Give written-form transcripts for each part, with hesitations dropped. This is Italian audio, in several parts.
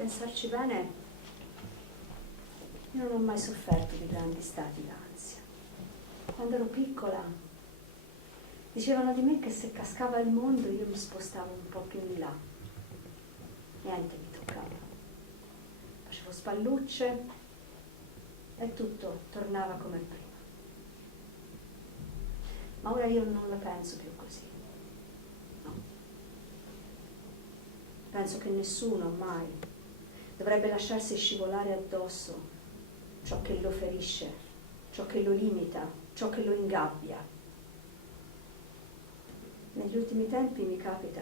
pensarci bene, io non ho mai sofferto di grandi stati d'ansia. Quando ero piccola dicevano di me che se cascava il mondo io mi spostavo un po' più in là. Niente mi toccava. Facevo spallucce e tutto tornava come prima. Ma ora io non la penso più così. No. Penso che nessuno mai dovrebbe lasciarsi scivolare addosso ciò che lo ferisce, ciò che lo limita, ciò che lo ingabbia. Negli ultimi tempi mi capita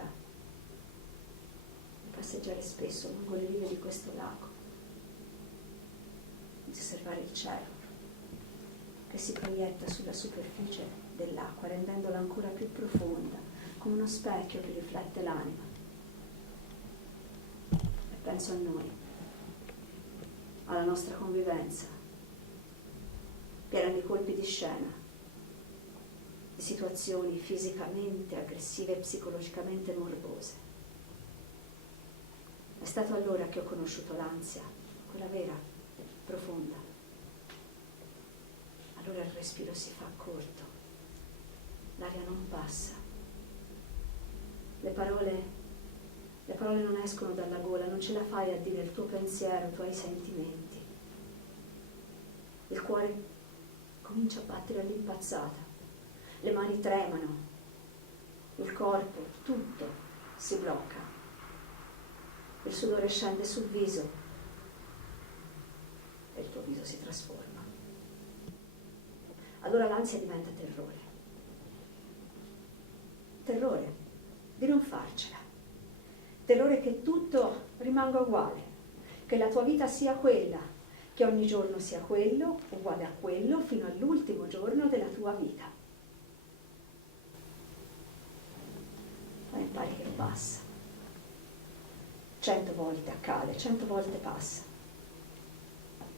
di passeggiare spesso lungo le rive di questo lago, di osservare il cielo che si proietta sulla superficie dell'acqua, rendendola ancora più profonda, come uno specchio che riflette l'anima. E penso a noi, alla nostra convivenza, piena di colpi di scena, di situazioni fisicamente aggressive e psicologicamente morbose. È stato allora che ho conosciuto l'ansia, quella vera, profonda. Allora il respiro si fa corto, l'aria non passa, le parole non escono dalla gola, non ce la fai a dire il tuo pensiero, i tuoi sentimenti. Il cuore comincia a battere all'impazzata, le mani tremano, il corpo, tutto si blocca, il sudore scende sul viso e il tuo viso si trasforma. Allora l'ansia diventa terrore. Terrore di non farcela. Terrore che tutto rimanga uguale, che la tua vita sia quella, che ogni giorno sia quello, uguale a quello, fino all'ultimo giorno della tua vita. Ma impari che passa. 100 volte accade, 100 volte passa.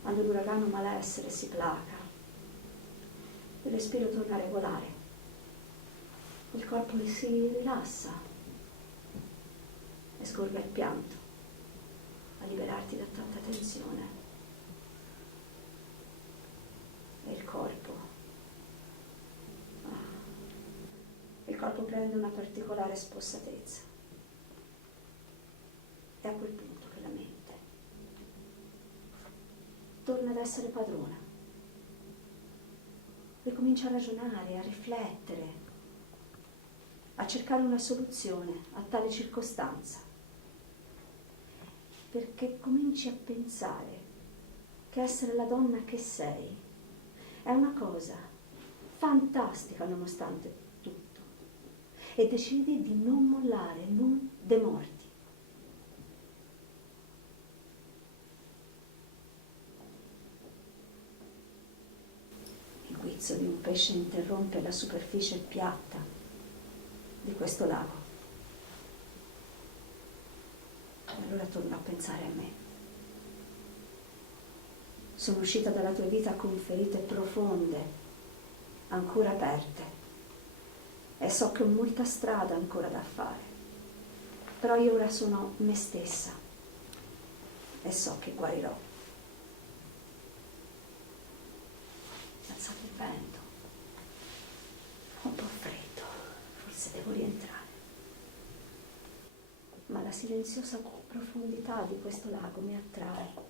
Quando l'uragano malessere si placa, il respiro torna a regolare, il corpo si rilassa e scorga il pianto a liberarti da tanta tensione. E il corpo prende una particolare spossatezza. È a quel punto che la mente torna ad essere padrona, ricomincia a ragionare, a riflettere, a cercare una soluzione a tale circostanza, perché cominci a pensare che essere la donna che sei è una cosa fantastica nonostante tutto e decidi di non mollare, non demorti. Il guizzo di un pesce interrompe la superficie piatta di questo lago. E allora torno a pensare a me. Sono uscita dalla tua vita con ferite profonde, ancora aperte, e so che ho molta strada ancora da fare. Però io ora sono me stessa e so che guarirò. È alzato il vento, un po' freddo, forse devo rientrare. Ma la silenziosa profondità di questo lago mi attrae,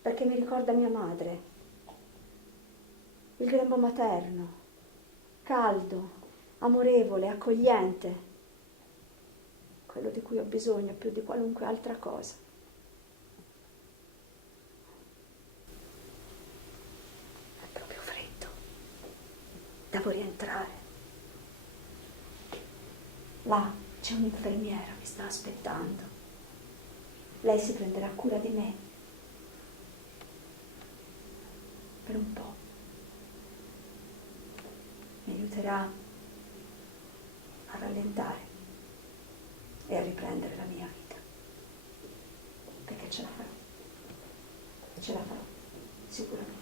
perché mi ricorda mia madre, il grembo materno, caldo, amorevole, accogliente, quello di cui ho bisogno più di qualunque altra cosa. È proprio freddo, devo rientrare. Là c'è un'infermiera, mi sta aspettando. Lei si prenderà cura di me per un po'. Mi aiuterà a rallentare e a riprendere la mia vita. Perché ce la farò, sicuramente.